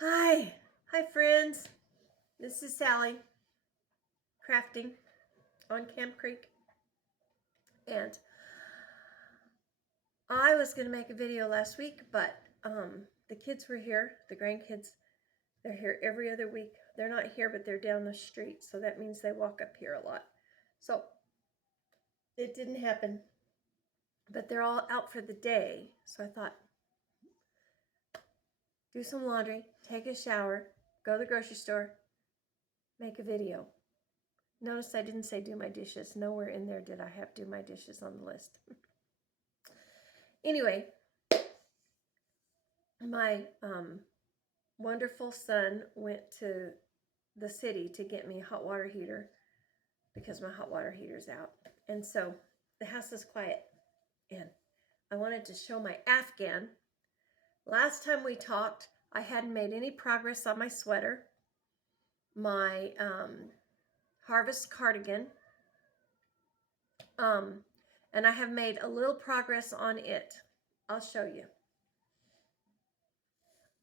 Hi friends. This is Sally crafting on Camp Creek, and I was going to make a video last week, but the kids were here, the grandkids. They're here every other week. They're not here, but they're down the street, so that means they walk up here a lot. So it didn't happen, but they're all out for the day, so I thought, do some laundry, take a shower, go to the grocery store, make a video. Notice I didn't say do my dishes. Nowhere in there did I have do my dishes on the list. Anyway, my wonderful son went to the city to get me a hot water heater because my hot water heater's out. And so the house is quiet. And I wanted to show my Afghan. Last time we talked, I hadn't made any progress on my sweater, my harvest cardigan, and I have made a little progress on it. I'll show you.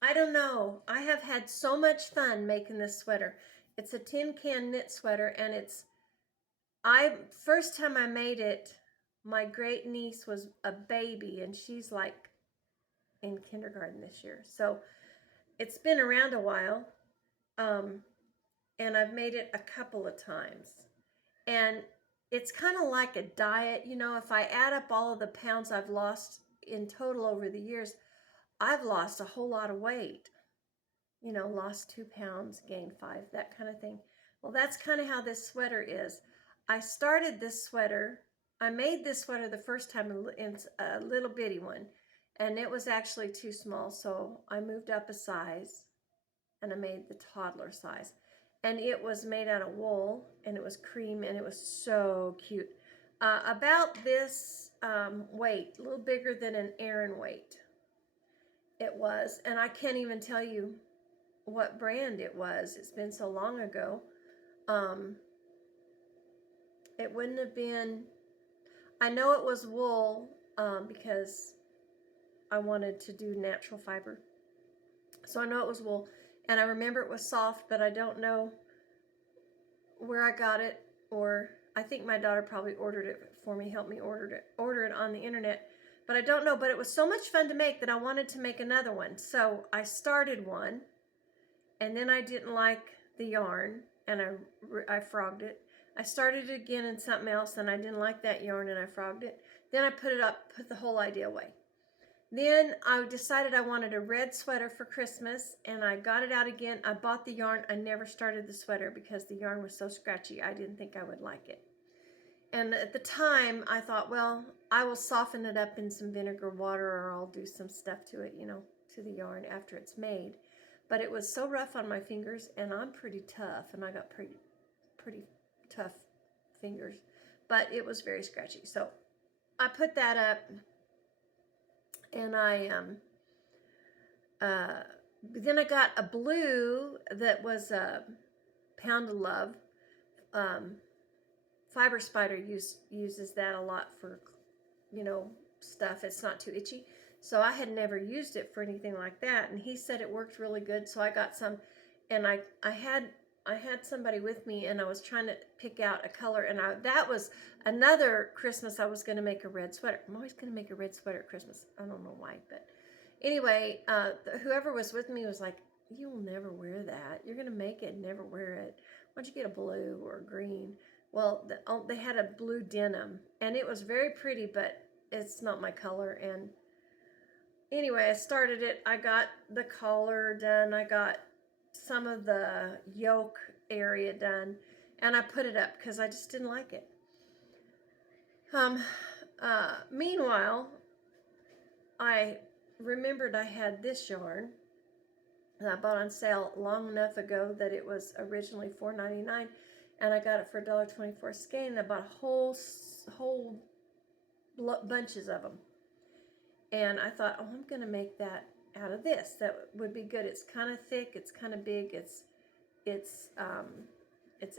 I don't know. I have had so much fun making this sweater. It's a tin can knit sweater, and first time I made it, my great niece was a baby, and she's like in kindergarten this year. So it's been around a while, and I've made it a couple of times. And it's kind of like a diet. You know, if I add up all of the pounds I've lost in total over the years, I've lost a whole lot of weight. You know, lost 2 pounds, gained 5, that kind of thing. Well, that's kind of how this sweater is. I started this sweater, I made this sweater the first time in a little bitty one, and it was actually too small, so I moved up a size, and I made the toddler size. And it was made out of wool, and it was cream, and it was so cute. About this weight, a little bigger than an Aran weight it was, and I can't even tell you what brand it was. It's been so long ago. It wouldn't have been, I know it was wool because I wanted to do natural fiber. So I know it was wool, and I remember it was soft, but I don't know where I got it, or I think my daughter probably ordered it for me, helped me order it on the internet, but I don't know. But it was so much fun to make that I wanted to make another one. So I started one, and then I didn't like the yarn, and I frogged it. I started it again in something else, and I didn't like that yarn, and I frogged it. Then I put the whole idea away. Then I decided I wanted a red sweater for Christmas, and I got it out again. I bought the yarn. I never started the sweater because the yarn was so scratchy. I didn't think I would like it. And at the time, I thought, well, I will soften it up in some vinegar water, or I'll do some stuff to it, you know, to the yarn after it's made. But it was so rough on my fingers, and I'm pretty tough, and I got pretty tough fingers. But it was very scratchy. So I put that up. And then I got a blue that was a Pound of Love. Fiber Spider uses that a lot for, you know, stuff. It's not too itchy. So I had never used it for anything like that. And he said it worked really good. So I got some, and I had somebody with me, and I was trying to pick out a color, and that was another Christmas I was going to make a red sweater. I'm always going to make a red sweater at Christmas. I don't know why, but anyway, whoever was with me was like, you will never wear that. You're going to make it and never wear it. Why don't you get a blue or a green? Well, they had a blue denim, and it was very pretty, but it's not my color. And anyway, I started it. I got the collar done. I got some of the yoke area done, and I put it up because I just didn't like it. Meanwhile, I remembered I had this yarn that I bought on sale long enough ago that it was originally $4.99, and I got it for $1.24 skein, and I bought whole bunches of them. And I thought, oh, I'm going to make that out of this. That would be good. It's kind of thick. It's kind of big. It's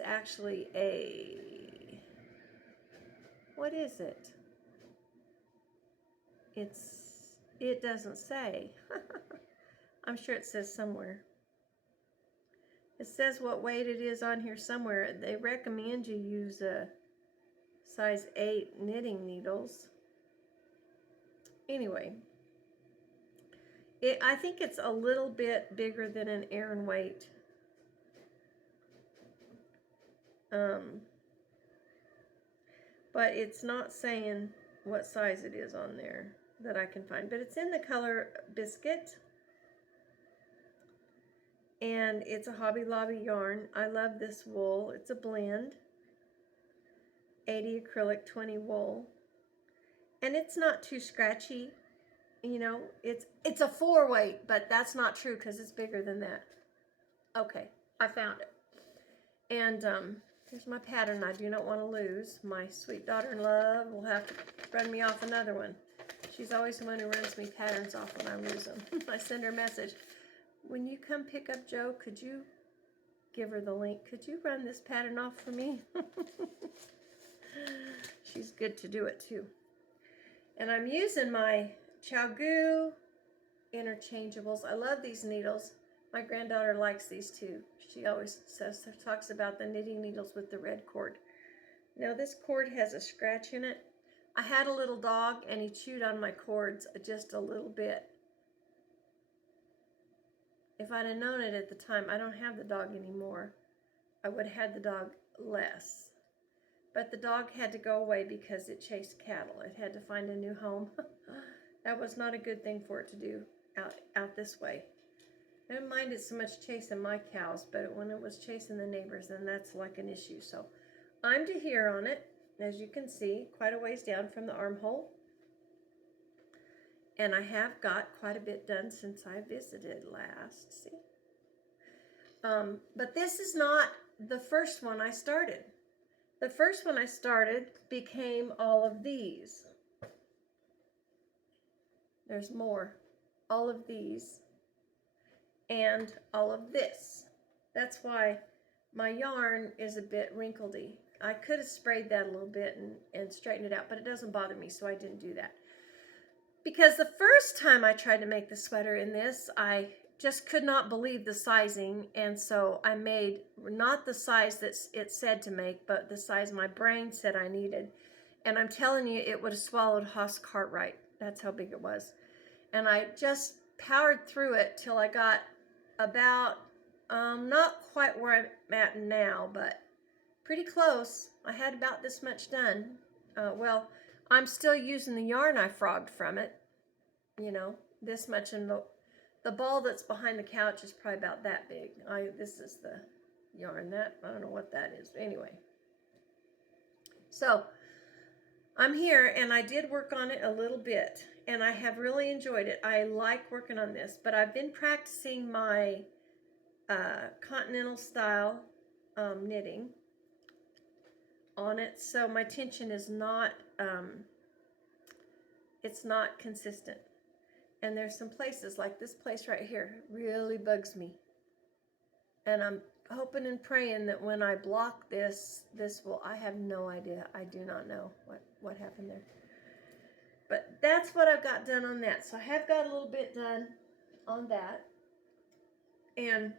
actually a, what is it? It doesn't say. I'm sure it says somewhere. It says what weight it is on here somewhere. They recommend you use a size 8 knitting needles. Anyway, I think it's a little bit bigger than an Aran weight. But it's not saying what size it is on there that I can find. But it's in the color Biscuit. And it's a Hobby Lobby yarn. I love this wool. It's a blend. 80 acrylic, 20 wool. And it's not too scratchy. You know, it's a 4 weight, but that's not true because it's bigger than that. Okay, I found it. And here's my pattern I do not want to lose. My sweet daughter-in-law will have to run me off another one. She's always the one who runs me patterns off when I lose them. I send her a message. When you come pick up Joe, could you give her the link? Could you run this pattern off for me? She's good to do it too. And I'm using my Chowgoo interchangeables. I love these needles. My granddaughter likes these too. She always talks about the knitting needles with the red cord. Now this cord has a scratch in it. I had a little dog and he chewed on my cords just a little bit. If I'd have known it at the time, I don't have the dog anymore, I would have had the dog less. But the dog had to go away because it chased cattle. It had to find a new home. That was not a good thing for it to do out this way. I didn't mind it so much chasing my cows, but when it was chasing the neighbors, then that's like an issue. So I'm to here on it, as you can see, quite a ways down from the armhole. And I have got quite a bit done since I visited last, see? But this is not the first one I started. The first one I started became all of these. There's more. All of these. And all of this. That's why my yarn is a bit wrinkledy. I could have sprayed that a little bit and straightened it out, but it doesn't bother me, so I didn't do that. Because the first time I tried to make the sweater in this, I just could not believe the sizing, and so I made not the size that it said to make, but the size my brain said I needed. And I'm telling you, it would have swallowed Haas Cartwright. That's how big it was. And I just powered through it till I got about, not quite where I'm at now, but pretty close. I had about this much done. Well, I'm still using the yarn I frogged from it, you know, this much, and the ball that's behind the couch is probably about that big. This is the yarn that, I don't know what that is. Anyway, so I'm here and I did work on it a little bit and I have really enjoyed it. I like working on this, but I've been practicing my continental style knitting on it, so my tension is not it's not consistent. And there's some places like this place right here really bugs me, and I'm hoping and praying that when I block this will, I have no idea. I do not know what happened there, but that's what I've got done on that. So I have got a little bit done on that. And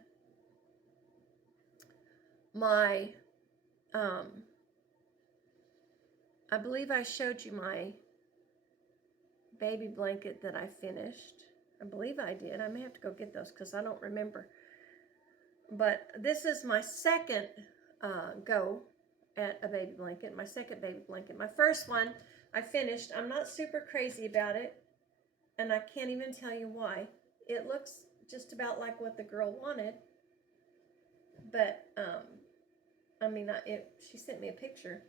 my I believe I showed you my baby blanket that I finished. I believe I did. I may have to go get those because I don't remember. But this is my second go at a baby blanket, my second baby blanket. My first one I finished. I'm not super crazy about it, and I can't even tell you why. It looks just about like what the girl wanted, but I mean, she sent me a picture.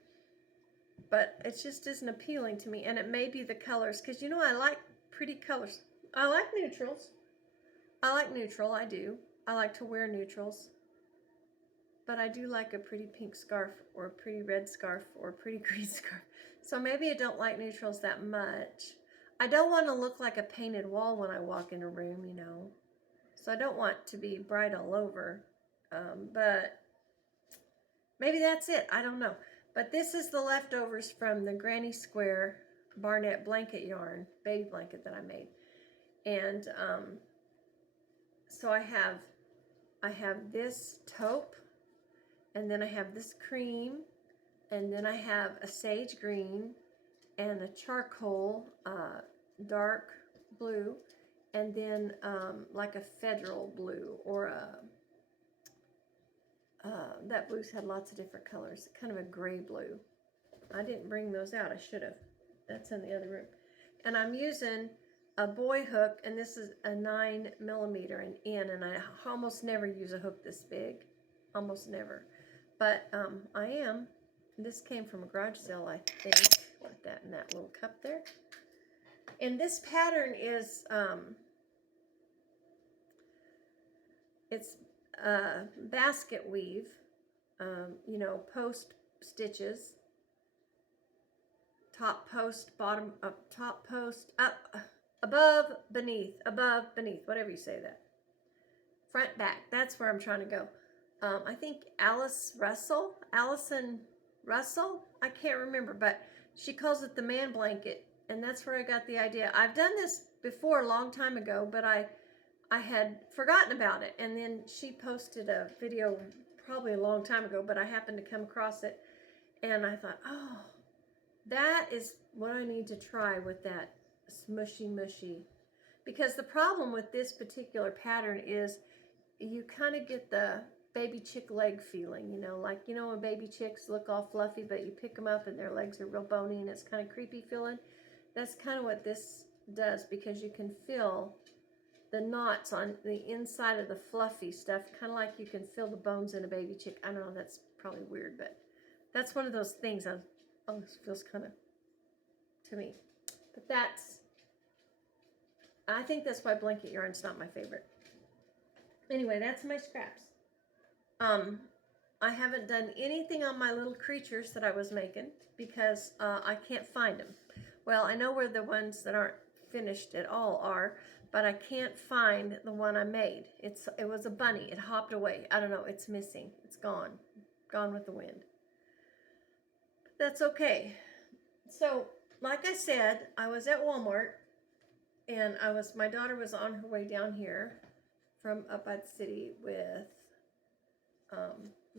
But it just isn't appealing to me, and it may be the colors, because you know I like pretty colors. I like neutrals. I like neutral, I do. I like to wear neutrals. But I do like a pretty pink scarf, or a pretty red scarf, or a pretty green scarf. So maybe I don't like neutrals that much. I don't want to look like a painted wall when I walk in a room, you know. So I don't want to be bright all over. But maybe that's it. I don't know. But this is the leftovers from the Granny Square Barnett blanket yarn, baby blanket that I made. And so I have I have this taupe, and then I have this cream, and then I have a sage green and a charcoal dark blue, and then like a federal blue, or a that blue's had lots of different colors, kind of a gray blue. I didn't bring those out. I should have. That's in the other room. And I'm using a boy hook, and this is a 9mm and I almost never use a hook this big. Almost never. But I am. This came from a garage sale, I think. Put that in that little cup there. And this pattern is, it's basket weave, you know, post stitches, top post, bottom, up, top post, up, above, beneath, whatever you say that. Front, back, that's where I'm trying to go. I think Allison Russell, I can't remember, but she calls it the man blanket, and that's where I got the idea. I've done this before a long time ago, but I had forgotten about it, and then she posted a video probably a long time ago, but I happened to come across it, and I thought, oh, that is what I need to try with that mushy. Because the problem with this particular pattern is you kind of get the baby chick leg feeling, you know, like, you know, when baby chicks look all fluffy, but you pick them up and their legs are real bony and it's kind of creepy feeling. That's kind of what this does, because you can feel the knots on the inside of the fluffy stuff, kind of like you can feel the bones in a baby chick. I don't know, that's probably weird, but that's one of those things that always feels kind of to me. But I think that's why blanket yarn's not my favorite. Anyway, that's my scraps. I haven't done anything on my little creatures that I was making because I can't find them. Well, I know where the ones that aren't finished at all are, but I can't find the one I made. It was a bunny. It hopped away. I don't know. It's missing. It's gone. Gone with the wind. But that's okay. So, like I said, I was at Walmart, and my daughter was on her way down here from up at the city with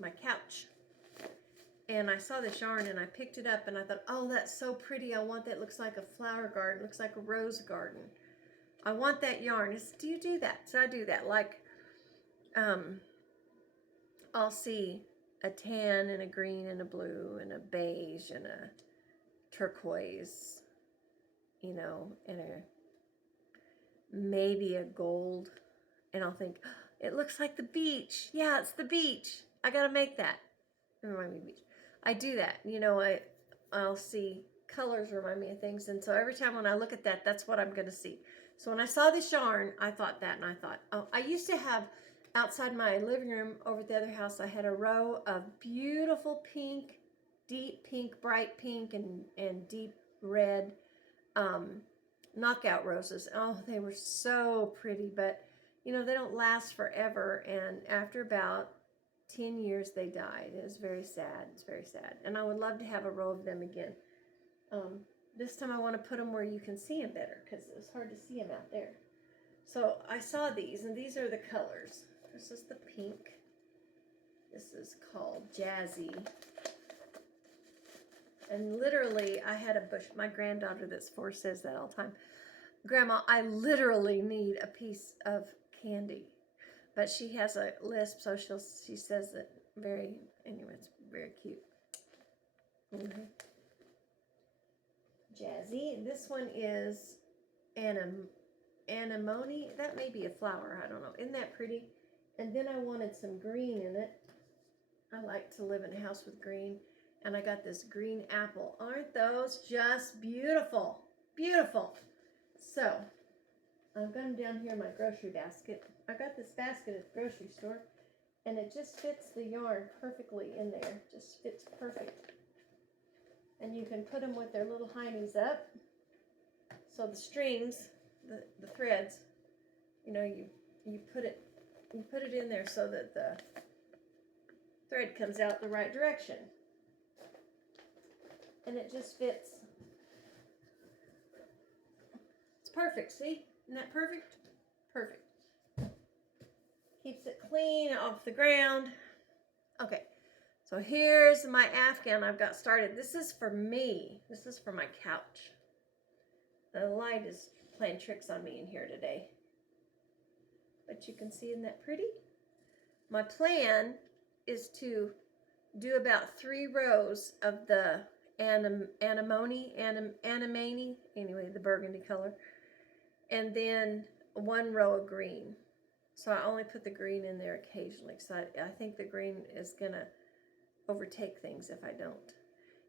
my couch. And I saw this yarn and I picked it up and I thought, oh, that's so pretty. I want that. It looks like a flower garden. It looks like a rose garden. I want that yarn. Do you do that? So I do that. Like, I'll see a tan and a green and a blue and a beige and a turquoise, you know, and maybe a gold. And I'll think, it looks like the beach. Yeah, it's the beach. I got to make that. Remind me of the beach. I do that. You know, I'll see colors remind me of things. And so every time when I look at that, that's what I'm going to see. So when I saw this yarn, I thought that, and I thought, oh, I used to have outside my living room over at the other house, I had a row of beautiful pink, deep pink, bright pink, and deep red knockout roses. Oh, they were so pretty, but you know, they don't last forever. And after about 10 years, they died. It was very sad. It's very sad. And I would love to have a row of them again. This time I want to put them where you can see them better, because it was hard to see them out there. So I saw these, and these are the colors. This is the pink. This is called Jazzy. And literally, I had a bush. My granddaughter that's 4 says that all the time. Grandma, I literally need a piece of candy. But she has a lisp, so she says it anyway, it's very cute. Jazzy. This one is anemone. That may be a flower. I don't know. Isn't that pretty? And then I wanted some green in it. I like to live in a house with green. And I got this green apple. Aren't those just beautiful? Beautiful. So, I've got them down here in my grocery basket. I got this basket at the grocery store, and it just fits the yarn perfectly in there. Just fits perfect. And you can put them with their little heinies up. So the strings, the threads, you know, you put it in there so that the thread comes out the right direction. And it just fits. It's perfect, see? Isn't that perfect? Perfect. Keeps it clean off the ground. Okay, so here's my Afghan I've got started. This is for me. This is for my couch. The light is playing tricks on me in here today. But you can see, isn't that pretty? My plan is to do about 3 rows of the anemone, anyway, the burgundy color, and then 1 row of green. So I only put the green in there occasionally, because I think the green is going to overtake things if I don't.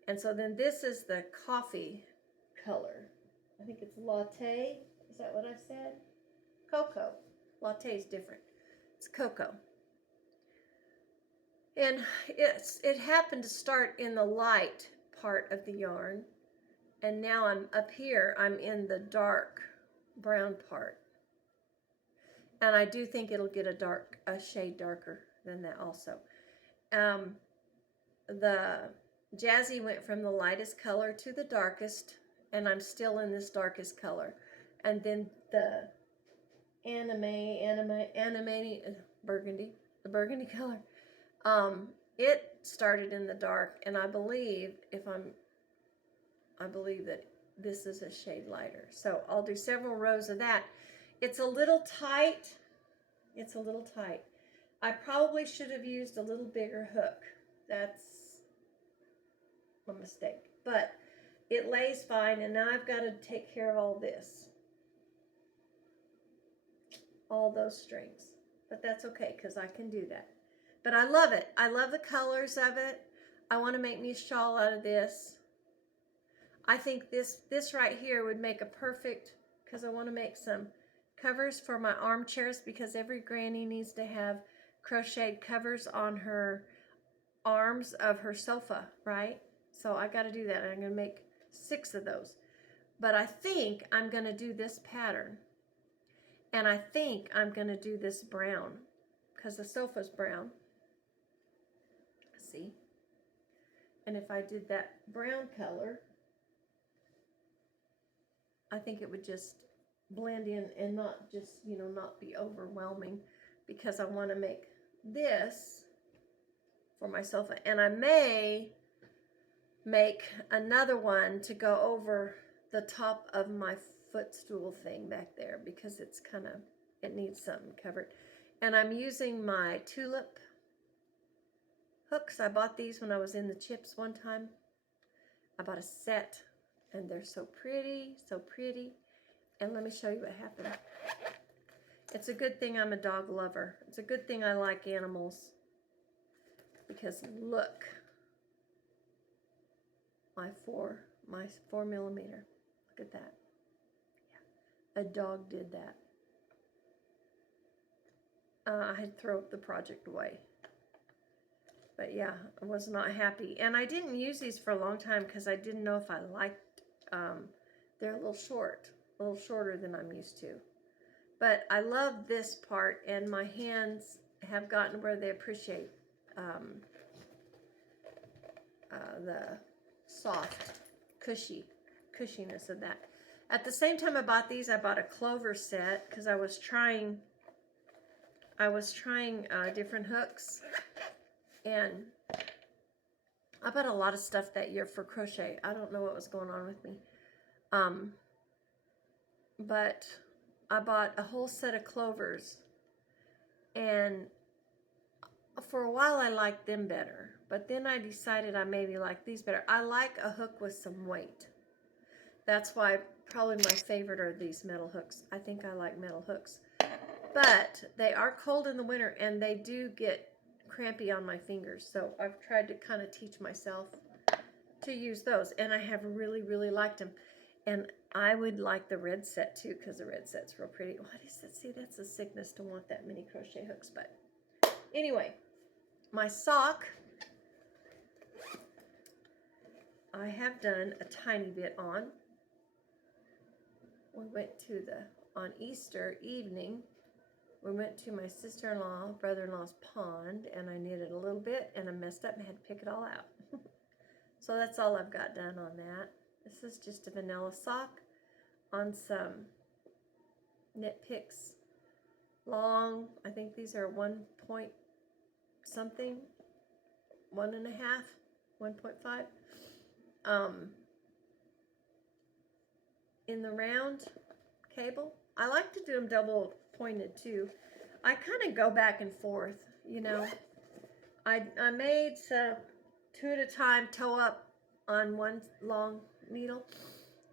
And so then this is the coffee color. I think it's latte. Is that what I said? Cocoa. Latte is different. It's cocoa. And it happened to start in the light part of the yarn. And now I'm up here, I'm in the dark brown part. And I do think it'll get a shade darker than that also. The Jazzy went from the lightest color to the darkest, and I'm still in this darkest color. And then the burgundy, the burgundy color, it started in the dark, and I believe that this is a shade lighter. So I'll do several rows of that. It's a little tight. It's a little tight. I probably should have used a little bigger hook. That's a mistake. But it lays fine, and now I've got to take care of all this. All those strings. But that's okay, because I can do that. But I love it. I love the colors of it. I want to make me a shawl out of this. I think this right here would make a perfect, because I want to make some covers for my armchairs, because every granny needs to have crocheted covers on her arms of her sofa, right? So I got to do that. I'm going to make 6 of those. But I think I'm going to do this pattern. And I think I'm going to do this brown, because the sofa's brown. See? And if I did that brown color, I think it would just blend in and not just, not be overwhelming, because I want to make this for my sofa. And I may make another one to go over the top of my footstool thing back there, because it's it needs something covered. And I'm using my tulip hooks. I bought these when I was in the Chips one time. I bought a set, and they're so pretty, so pretty. And let me show you what happened. It's a good thing I'm a dog lover. It's a good thing I like animals, because look, my 4mm. Look at that. Yeah. A dog did that. I had to throw the project away. But yeah, I was not happy. And I didn't use these for a long time, because I didn't know if I liked, they're a little shorter than I'm used to. But I love this part, and my hands have gotten where they appreciate the soft, cushiness of that. At the same time I bought these, I bought a clover set, because I was trying different hooks, and I bought a lot of stuff that year for crochet. I don't know what was going on with me. But I bought a whole set of clovers, and for a while I liked them better, but then I decided I maybe like these better. I like a hook with some weight. That's why probably my favorite are these metal hooks. I think I like metal hooks. But they are cold in the winter, and they do get crampy on my fingers, so I've tried to kind of teach myself to use those, and I have really, really liked them. And I would like the red set too, because the red set's real pretty. What is that? See, that's a sickness to want that many crochet hooks. But anyway, my sock, I have done a tiny bit on. We went to on Easter evening, we went to my sister-in-law, brother-in-law's pond, and I knitted a little bit, and I messed up and had to pick it all out. So that's all I've got done on that. This is just a vanilla sock on some Knit Picks long. I think these are 1 point something, 1.5, 1.5. In the round cable. I like to do them double pointed too. I kind of go back and forth, you know. I made 2 at a time, toe up on one long needle.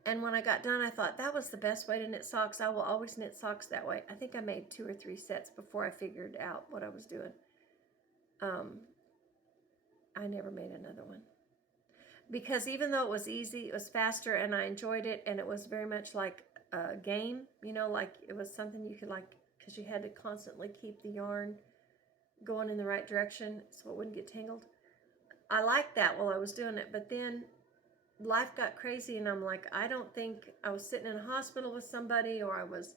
And when I got done, I thought that was the best way to knit socks. I will always knit socks that way. I think I made 2 or 3 sets before I figured out what I was doing. I never made another one. Because even though it was easy, it was faster, and I enjoyed it, and it was very much like a game, you know, like it was something you could like, because you had to constantly keep the yarn going in the right direction so it wouldn't get tangled. I liked that while I was doing it, but then life got crazy, and I'm like, I don't think I was sitting in a hospital with somebody, or I was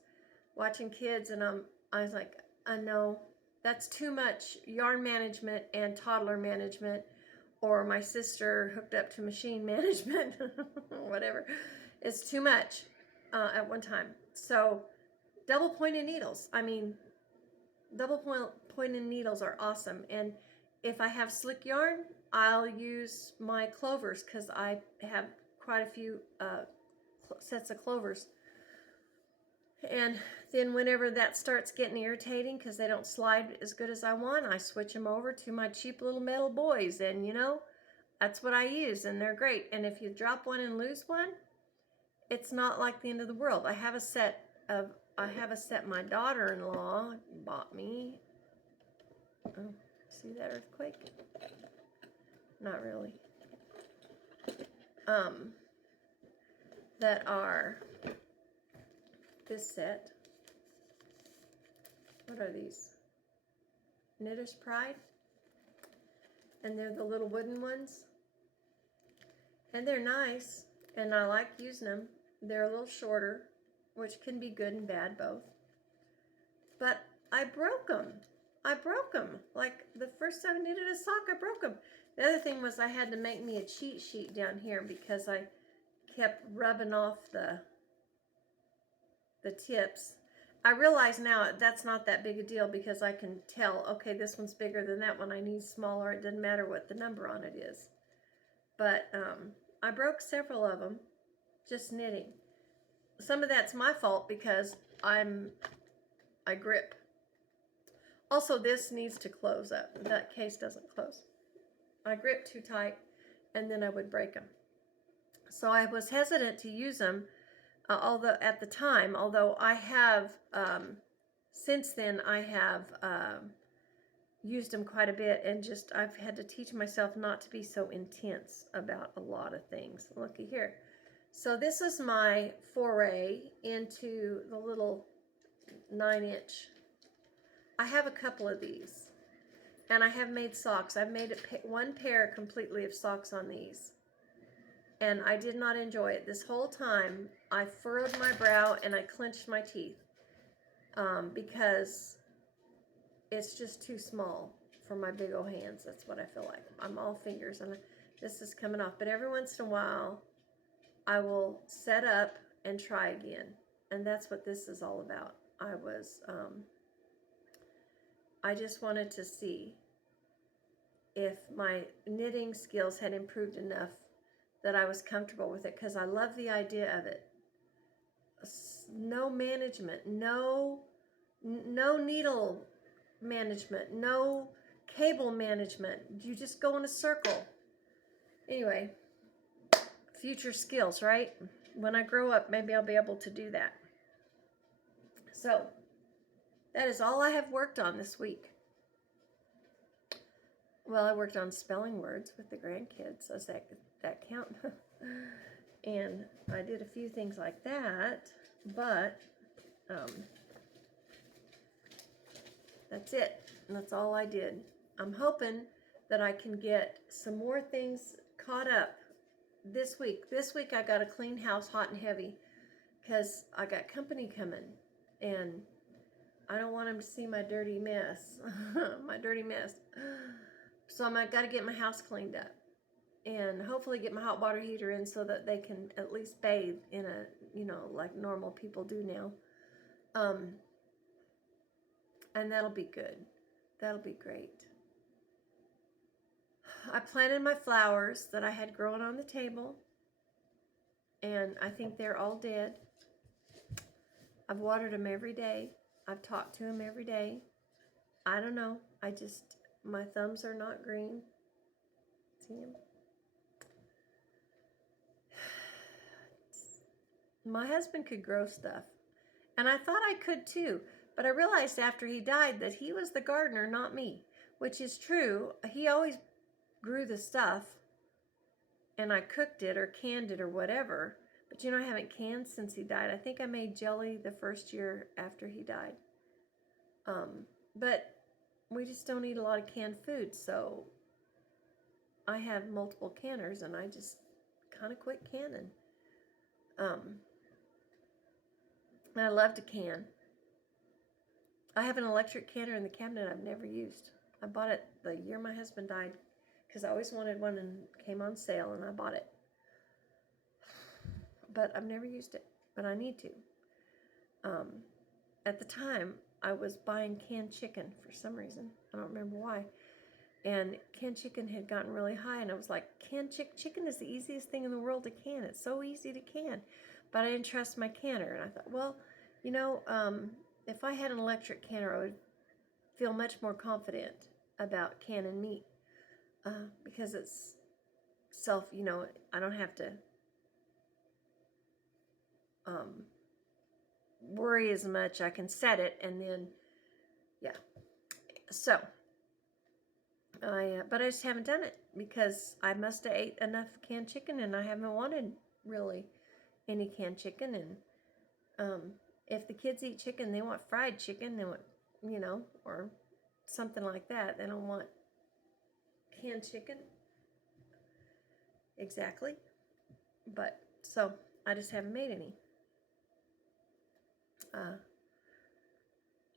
watching kids, and I was like, I know that's too much yarn management and toddler management, or my sister hooked up to machine management, whatever. It's too much at one time. So double pointed needles. I mean, double pointed needles are awesome. And if I have slick yarn, I'll use my clovers, because I have quite a few sets of clovers. And then whenever that starts getting irritating because they don't slide as good as I want, I switch them over to my cheap little metal boys, and you know, that's what I use, and they're great. And if you drop one and lose one, it's not like the end of the world. I have a set my daughter-in-law bought me. Oh, see that earthquake? Not really. That are this set. What are these? Knitter's Pride. And they're the little wooden ones. And they're nice, and I like using them. They're a little shorter, which can be good and bad both. But I broke them. Like the first time I knitted a sock, I broke them. The other thing was I had to make me a cheat sheet down here because I kept rubbing off the tips. I realize now that's not that big a deal because I can tell, okay, this one's bigger than that one. I need smaller. It doesn't matter what the number on it is. But I broke several of them just knitting. Some of that's my fault because I grip. Also, this needs to close up. That case doesn't close. I grip too tight, and then I would break them. So I was hesitant to use them, although at the time, although I have, since then, I have used them quite a bit, and just I've had to teach myself not to be so intense about a lot of things. Looky here. So this is my foray into the little 9-inch. I have a couple of these, and I have made socks. I've made one pair completely of socks on these, and I did not enjoy it. This whole time, I furrowed my brow and I clenched my teeth because it's just too small for my big old hands. That's what I feel like. I'm all fingers, and this is coming off. But every once in a while, I will set up and try again, and that's what this is all about. I just wanted to see if my knitting skills had improved enough that I was comfortable with it, because I love the idea of it. No management, no needle management, no cable management. You just go in a circle. Anyway, future skills, right? When I grow up, maybe I'll be able to do that. So that is all I have worked on this week. Well, I worked on spelling words with the grandkids. Does that count? And I did a few things like that, but that's it. And that's all I did. I'm hoping that I can get some more things caught up this week. This week I got to clean house hot and heavy because I got company coming, and I don't want them to see my dirty mess. My dirty mess. So I got to get my house cleaned up and hopefully get my hot water heater in so that they can at least bathe in a, like normal people do now. And that'll be good. That'll be great. I planted my flowers that I had growing on the table, and I think they're all dead. I've watered them every day. I've talked to them every day. I don't know. My thumbs are not green. See them? My husband could grow stuff, and I thought I could too, but I realized after he died that he was the gardener, not me, which is true. He always grew the stuff, and I cooked it or canned it or whatever. But I haven't canned since he died. I think I made jelly the first year after he died. But we just don't eat a lot of canned food, so I have multiple canners, and I just kind of quit canning. I love to can. I have an electric canner in the cabinet I've never used. I bought it the year my husband died because I always wanted one and it came on sale, and I bought it. But I've never used it, but I need to. At the time, I was buying canned chicken for some reason. I don't remember why. And canned chicken had gotten really high, and I was like, canned chicken is the easiest thing in the world to can. It's so easy to can. But I didn't trust my canner, and I thought, well, if I had an electric canner, I would feel much more confident about canning meat because it's I don't have to worry as much. I can set it, and then, yeah. So, but I just haven't done it because I must have ate enough canned chicken, and I haven't wanted really any canned chicken. And if the kids eat chicken, they want fried chicken. They want, or something like that. They don't want canned chicken. Exactly. But so I just haven't made any.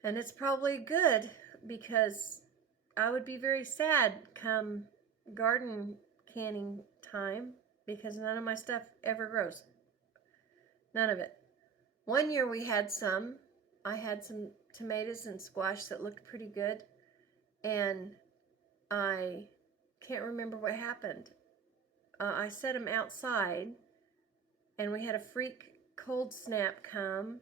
And it's probably good because I would be very sad come garden canning time because none of my stuff ever grows. None of it. One year I had some tomatoes and squash that looked pretty good, and I can't remember what happened. I set them outside, and we had a freak cold snap come,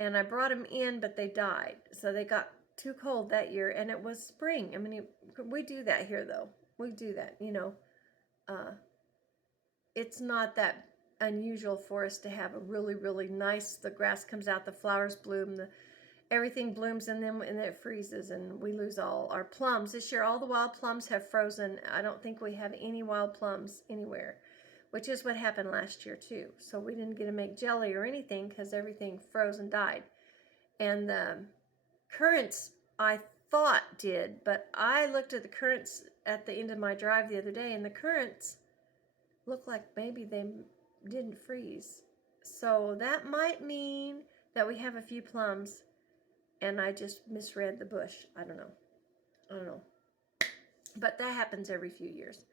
and I brought them in, but they died. So they got too cold that year, and it was spring. I mean, we do that here, though. We do that, It's not that unusual for us to have a really, really nice, the grass comes out, the flowers bloom, everything blooms, and then it freezes, and we lose all our plums. This year, all the wild plums have frozen. I don't think we have any wild plums anywhere, which is what happened last year, too. So we didn't get to make jelly or anything because everything froze and died. And the currants, I thought did, but I looked at the currants at the end of my drive the other day, and the currants look like maybe they didn't freeze. So that might mean that we have a few plums, and I just misread the bush. I don't know. But that happens every few years.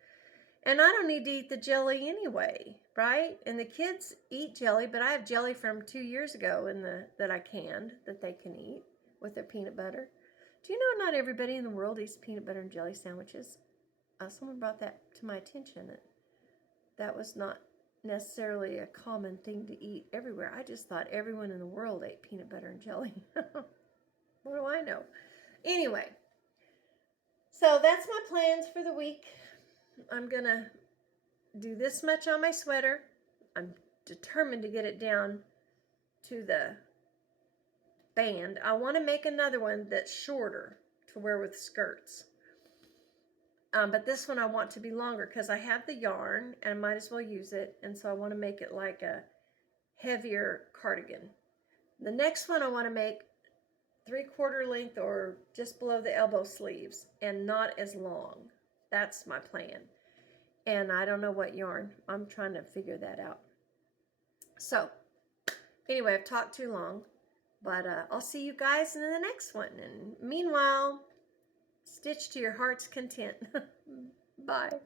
And I don't need to eat the jelly anyway, right? And the kids eat jelly, but I have jelly from 2 years ago that I canned that they can eat with their peanut butter. Do you know not everybody in the world eats peanut butter and jelly sandwiches? Someone brought that to my attention. That was not necessarily a common thing to eat everywhere. I just thought everyone in the world ate peanut butter and jelly. What do I know? Anyway, so that's my plans for the week. I'm going to do this much on my sweater. I'm determined to get it down to the band. I want to make another one that's shorter to wear with skirts. But this one I want to be longer because I have the yarn and I might as well use it. And so I want to make it like a heavier cardigan. The next one I want to make 3/4 length or just below the elbow sleeves and not as long. That's my plan. And I don't know what yarn. I'm trying to figure that out. So anyway, I've talked too long, but I'll see you guys in the next one. And meanwhile, stitch to your heart's content. Bye.